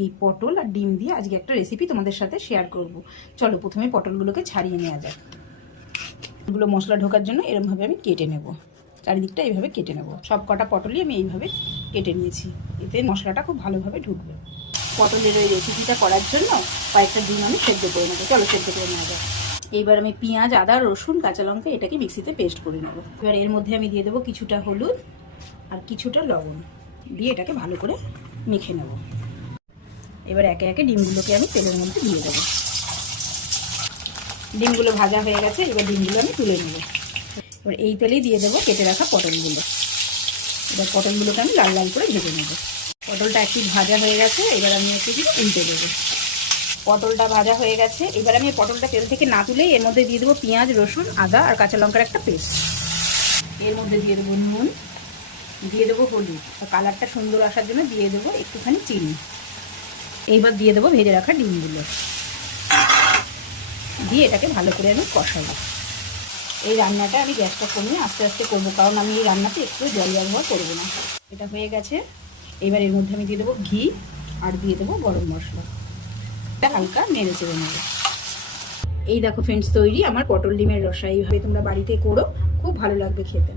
এই পটল আর ডিম দিয়ে আজকে একটা রেসিপি তোমাদের সাথে শেয়ার করব। চলো প্রথমে পটলগুলোকে ছাড়িয়ে নেওয়া যাক। এগুলো মশলা ঢোকার জন্য এরমভাবে আমি কেটে নেব, চারিদিকটা এইভাবে কেটে নেব। সব কটা পটলই আমি এইভাবে কেটে নিয়েছি, এতে মশলাটা খুব ভালোভাবে ঢুকবে। পটলের ওই রেসিপিটা করার জন্য কয়েকটা ডিম আমি সেদ্ধ করে নেবো। চলো সেদ্ধ করে নেওয়া যাক। এইবার আমি পেঁয়াজ, আদা, রসুন, কাঁচা লঙ্কা এটাকে মিক্সিতে পেস্ট করে নেব। এবার এর মধ্যে আমি দিয়ে দেবো কিছুটা হলুদ আর কিছুটা লবণ, দিয়ে এটাকে ভালো করে মেখে নেব। এবার একে একে ডিমগুলোকে আমি তেলের মধ্যে দিয়ে দেবো। ডিমগুলো ভাজা হয়ে গেছে, এবার ডিমগুলো আমি তুলে নেব। এবার এই তেলেই দিয়ে দেবো কেটে রাখা পটলগুলো। এবার পটলগুলোকে আমি লাল লাল করে ভেজে নেব। পটলটা একটু ভাজা হয়ে গেছে, এবার আমি একটু উল্টে দেবো। পটলটা ভাজা হয়ে গেছে, এবার আমি পটলটা তেল থেকে না তুলেই এর মধ্যে দিয়ে দেবো পেঁয়াজ, রসুন, আদা আর কাঁচা লঙ্কার একটা পেস্ট। এর মধ্যে দিয়ে দেবো নুন, দিয়ে দেবো হলুদ, কালারটা সুন্দর আসার জন্য দিয়ে দেবো একটুখানি চিনি। এইবার দিয়ে দেবো ভেজে রাখা ডিমগুলো, দিয়ে এটাকে ভালো করে আমি কষাবো। এই রান্নাটা আমি গ্যাসটা কমিয়ে আস্তে আস্তে করবো, কারণ আমি এই রান্নাতে একটু জল ব্যবহার করবো না। এটা হয়ে গেছে, এবার এর মধ্যে আমি দিয়ে দেবো ঘি আর দিয়ে দেবো গরম মশলা। এটা হালকা নেড়ে চেড়ে নেবো। এই দেখো ফ্রেন্ডস, তৈরি আমার পটল ডিমের রসা। এইভাবে তোমরা বাড়িতে করো, খুব ভালো লাগবে খেতে।